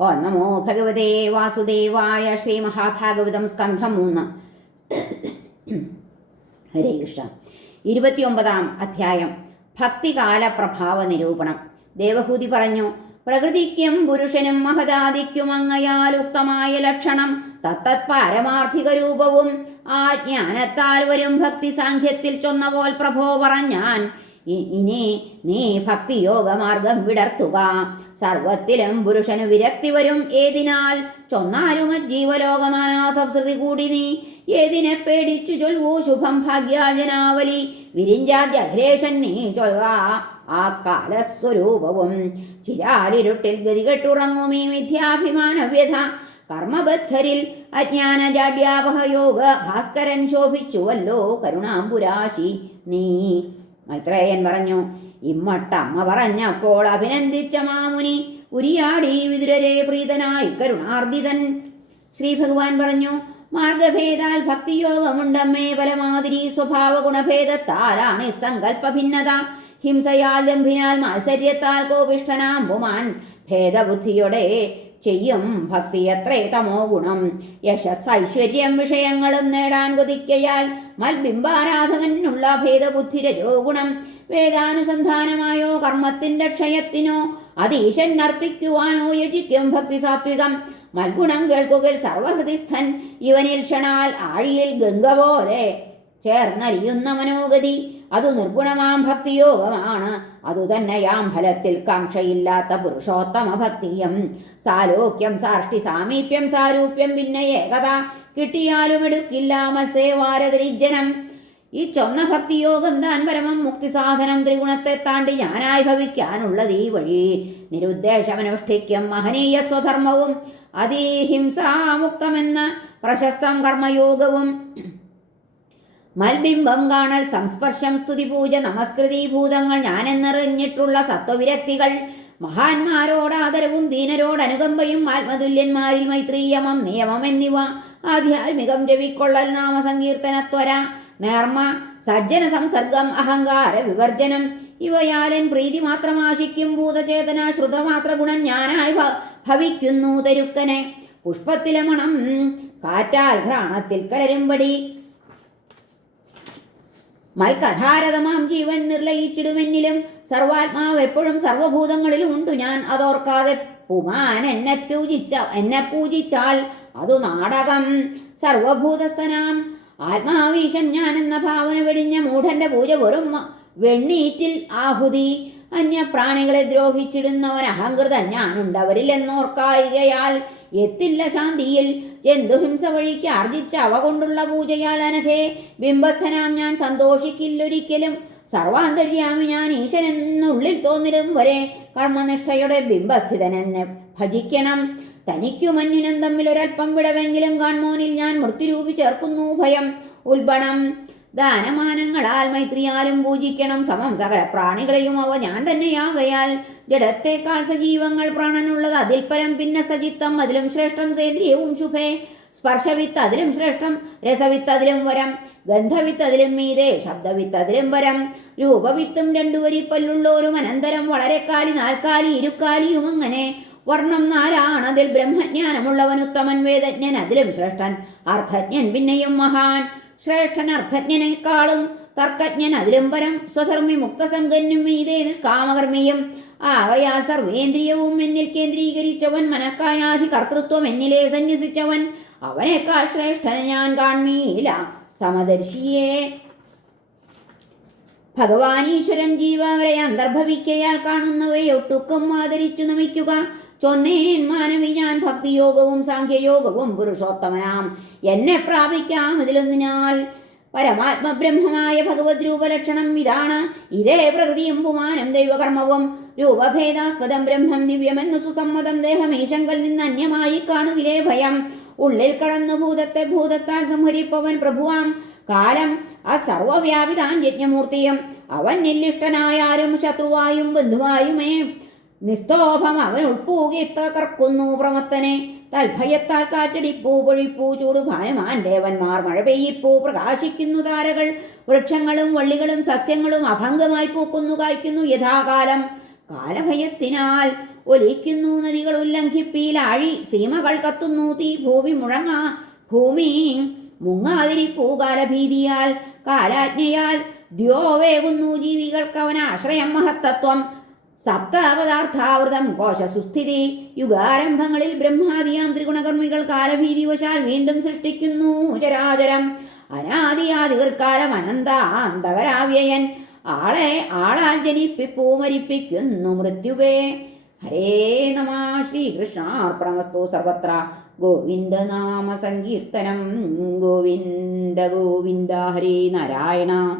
ഓ നമോ ഭഗവതേ വാസുദേവായ ശ്രീ മഹാഭാഗവതം സ്കന്ധം മൂന്ന്. ഹരേ കൃഷ്ണ. ഇരുപത്തിയൊമ്പതാം അധ്യായം. ഭക്തികാല പ്രഭാവ നിരൂപണം. ദേവഹൂതി പറഞ്ഞു പ്രകൃതിക്കും പുരുഷനും മഹദാദിക്കും അങ്ങയാലുക്തമായ ലക്ഷണം. തത്തത് പാരമാർത്ഥിക രൂപവും ആ ജ്ഞാനത്താൽ വരും ഭക്തി സാഖ്യത്തിൽ ചൊന്നപോൽ പ്രഭോ പറഞ്ഞാൻ ഇനി നീ ഭക്തിയോഗമാർഗം വിടർത്തുക. സർവത്തിലും പുരുഷന് വിരക്തി വരും ഏതിനാൽ? ചൊന്നാലും ജീവലോകനാനാ സംസ്കൃതി കൂടി നീ. ഏതിനെ പേടിച്ചു ചൊൽവൂ ശുഭം ഭാഗ്യാജനാവലി വിരിഞ്ചാദ്യ അഖിലേശൻ നീ ചൊൽക ആ കാലസ്വരൂപവും. ചിരാലിരുട്ടിൽ ഗതികെട്ടുറങ്ങും ഈ മിഥ്യാഭിമാന വ്യഥ. കർമ്മബദ്ധരിൽ അജ്ഞാന ജാഡ്യാവഹ യോഗ ഭാസ്കരൻ ശോഭിച്ചുവല്ലോ കരുണാംബുരാശി നീ. മൈത്രേയൻ പറഞ്ഞു ഇമ്മട്ട ഇമ്മട്ടമ്മ പറഞ്ഞപ്പോൾ അഭിനന്ദിച്ച മാമുനി ഉരിയാടി വിതുരരെ പ്രീതനായി കരുണാർദിതൻ ശ്രീ ഭഗവാൻ പറഞ്ഞു മാർഗഭേദാൽ ഭക്തിയോഗമുണ്ടമ്മേ പലമാതിരി സ്വഭാവ ഗുണഭേദത്താലാണ് സങ്കല്പ ഭിന്നത ഹിംസയാൽ ദംഭിനാൽ മാത്സര്യത്താൽ കോപിഷ്ടനാം ഭേദബുദ്ധിയോടെ ചെയ്യും. ഭക്തി എത്രേ തമോ ഗുണം. യശസ് ഐശ്വര്യം വിഷയങ്ങളും നേടാൻ കൊതിക്കയാൽ മൽബിംബാരാധകനുള്ള ഭേദബുദ്ധി രജോ ഗുണം വേദാനുസന്ധാനമായോ കർമ്മത്തിന്റെ ക്ഷയത്തിനോ അതീശൻ അർപ്പിക്കുവാനോ യജിക്കും ഭക്തി സാത്വികം. മൽഗുണം കേൾക്കുകയിൽ സർവഹൃതിസ്ഥൻ ഇവനിൽ ക്ഷണാൽ ആഴിയിൽ ഗംഗ പോലെ ചേർന്നലിയുന്ന മനോഗതി അതു നിർഗുണമാം ഭക്തിയോഗമാണ്. അതുതന്നെയാം ഫലത്തിൽ കാംക്ഷയില്ലാത്ത പുരുഷോത്തമ ഭക്തിയം സാലോക്യം സാഷ്ടി സാമീപ്യം സാരൂപ്യം പിന്നെ ഏകത. കിട്ടിയാലും എടുക്കില്ല മത്സേവാരതിരിജനം ഈ ചൊന്ന ഭക്തിയോഗം താൻ പരമം മുക്തി സാധനം. ത്രിഗുണത്തെ താണ്ടി ഞാനായി ഭവിക്കാനുള്ളത് ഈ വഴി. നിരുദ്ദേശമനുഷ്ഠിക്കും മഹനീയ സ്വധർമ്മവും. അതിഹിംസാമുക്തമെന്ന പ്രശസ്തം കർമ്മയോഗവും. മൽബിംബം കാണൽ സംസ്പർശം സ്തുതി പൂജ നമസ്കൃതി ഭൂതങ്ങൾ ഞാനെന്നറിഞ്ഞിട്ടുള്ള സത്വവിരക്തികൾ. മഹാന്മാരോട് ആദരവും ദീനരോട് അനുകമ്പയും ആത്മതുല്യന്മാരിൽ മൈത്രീയമം നിയമം എന്നിവ. ആധ്യാത്മികം ജവിക്കൊള്ളൽ നാമസങ്കീർത്തനത്വര. നേർമ്മ സജ്ജന സംസർഗം അഹങ്കാര വിവർജനം. ഇവയാലൻ പ്രീതി മാത്രം ആശിക്കും ഭൂതചേതന ശ്രുതമാത്ര ഗുണം ഞാനായി ഭവിക്കുന്നു തരുക്കനെ. പുഷ്പത്തിലെ മണം കാറ്റാൽ ഘ്രാണത്തിൽ കലരുമ്പടി മൽക്കഥാരതമാം ജീവൻ നിർലയിച്ചിടുമെന്നിലും സർവാത്മാവ് എപ്പോഴും സർവഭൂതങ്ങളിലും ഉണ്ട്. ഞാൻ അതോർക്കാതെ പുമാൻ എന്നെ പൂജിച്ച എന്നെ പൂജിച്ചാൽ അതു നാടകം. സർവഭൂതസ്ഥനാം ആത്മാവീശൻ ഞാൻ എന്ന ഭാവന വെടിഞ്ഞ മൂഢന്റെ പൂജ വെറും വെണ്ണീറ്റിൽ ആഹുതി. അന്യപ്രാണികളെ ദ്രോഹിച്ചിടുന്നവൻ അഹങ്കൃതൻ ഞാനുണ്ടവരിൽ എന്നോർക്കായികയാൽ എത്തില്ല ശാന്തിയിൽ. ജന്തുഹിംസ വഴിക്ക് ആർജിച്ച അവ കൊണ്ടുള്ള പൂജയാൽ അനഘേ. ബിംബസ്ഥനാം ഞാൻ സന്തോഷിക്കില്ലൊരിക്കലും. സർവാന്തര്യാമി ഞാൻ ഈശനെന്നുള്ളിൽ തോന്നിടും വരെ. കർമ്മനിഷ്ഠയുടെ ബിംബസ്ഥിതനെന്നെ ഭജിക്കണം. തനിക്കും മഞ്ഞിനും തമ്മിൽ ഒരല്പം വിടവെങ്കിലും കാൺമോനിൽ ഞാൻ മൃത്യുരൂപി ചേർക്കുന്നു ഭയം. ഉൽബണം ദാനമാനങ്ങളാൽ മൈത്രിയാലും പൂജിക്കണം. സമം സകല പ്രാണികളെയും അവ ഞാൻ തന്നെയാകയാൽ. ജഡത്തേക്കാൾ സജീവങ്ങൾ പ്രാണനുള്ളത് അതിൽ പരം പിന്നെ സജിത്തം. അതിലും ശ്രേഷ്ഠം സേന്ദ്രിയവും ശുഭേ. സ്പർശവിത്ത് അതിലും ശ്രേഷ്ഠം രസവിത്ത് അതിലും വരം. ഗന്ധവിത്ത് അതിലും മീതെ ശബ്ദവിത്ത് അതിലും വരം. രൂപവിത്തും രണ്ടുവരി വരിപ്പല്ലുള്ളോരും അനന്തരം വളരെ കാലി നാൽക്കാലി ഇരുക്കാലിയും അങ്ങനെ. വർണം നാലാണ്. അതിൽ ബ്രഹ്മജ്ഞാനമുള്ളവൻ ഉത്തമൻ വേദജ്ഞൻ അതിലും ശ്രേഷ്ഠൻ അർത്ഥജ്ഞൻ പിന്നെയും മഹാൻ. ശ്രേഷ്ഠൻ അർത്ഥജ്ഞനേക്കാളും തർക്കജ്ഞൻ അതിലും പരം സ്വധർമ്മി മുക്തസംഗനും ഇതേ നിഷ്കാമകർമ്മിയും ആകയാൽ സർവേന്ദ്രിയവും എന്നിൽ കേന്ദ്രീകരിച്ചവൻ മനക്കായാധി കർത്തൃത്വം എന്നിലെ സന്യസിച്ചവൻ. അവനേക്കാൾ ശ്രേഷ്ഠനെ ഞാൻ കാൺമീല. സമദർശിയേ. ഭഗവാൻ ഈശ്വരൻ ജീവാകലെ അന്തർഭവിക്കയാൽ കാണുന്നവയൊട്ടുക്കും ആദരിച്ചു നമിക്കുക. ചൊന്നേൻ മാനവിയാൻ ഭക്തിയോഗവും സാഖ്യയോഗവും പുരുഷോത്തമനാം. എന്നെ പ്രാപിക്കാം ഇതിലൊന്നിനാൽ. പരമാത്മബ്രഹ്മമായ ഭഗവത് രൂപലക്ഷണം ഇതാണ്. ഇതേ പ്രകൃതിയും പുമാനം ദൈവകർമ്മവും. രൂപഭേദാസ്പദം ബ്രഹ്മം ദിവ്യമെന്നു സുസമ്മതം ദേഹമീശങ്കൽ നിന്ന് അന്യമായി കാണുകിലേ ഭയം. ഉള്ളിൽ കടന്നു ഭൂതത്തെ ഭൂതത്താൽ സംഹരിപ്പവൻ പ്രഭുവാം. കാലം ആ സർവവ്യാപിതാൻ യജ്ഞമൂർത്തിയും. അവൻ നില്ലിഷ്ടനായാലും ശത്രുവായും ബന്ധുവായുമേ. നിസ്തോഭം. അവൻ ഉൾപ്പൂകി തകർക്കുന്നു പ്രമത്തനെ തൽഭയത്താൽ കാറ്റടിപ്പൂ പൊഴിപ്പൂ ചൂട് ഭാനുമാൻ ദേവന്മാർ. മഴ പെയ്യിപ്പൂ പ്രകാശിക്കുന്നു താരകൾ വൃക്ഷങ്ങളും വള്ളികളും സസ്യങ്ങളും അഭംഗമായി പൂക്കുന്നു കായ്ക്കുന്നു യഥാകാലം. കാലഭയത്തിനാൽ ഒലിക്കുന്നു നദികൾ ഉല്ലംഘിപ്പീലാഴി സീമകൾ കത്തുന്നു തീ ഭൂമി മുഴങ്ങ ഭൂമി മുങ്ങാതിരിപ്പൂ കാലഭീതിയാൽ. കാലാജ്ഞയാൽ ദ്യോവേകുന്നു ജീവികൾക്ക് അവൻ ആശ്രയം മഹത്തത്വം സപ്തപദാർത്ഥാവൃതം കോശസുസ്ഥിതി യുഗാരംഭങ്ങളിൽ ബ്രഹ്മാദിയാം ത്രിഗുണകർമ്മികൾ കാലഭീതിവശാൽ വീണ്ടും സൃഷ്ടിക്കുന്നു ചരാചരം. അനാദിയാദികൾക്കാലം അനന്താന്തകരാവ്യയൻ. ആളെ ആളാൽ ജനിപ്പിപ്പൂ മരിപ്പിക്കുന്നു മൃത്യുവേ. ഹരേ നമ ശ്രീകൃഷ്ണാർപ്പണമസ്തു സർവത്ര. ഗോവിന്ദനാമ സങ്കീർത്തനം. ഗോവിന്ദ ഗോവിന്ദ ഹരേ നാരായണ.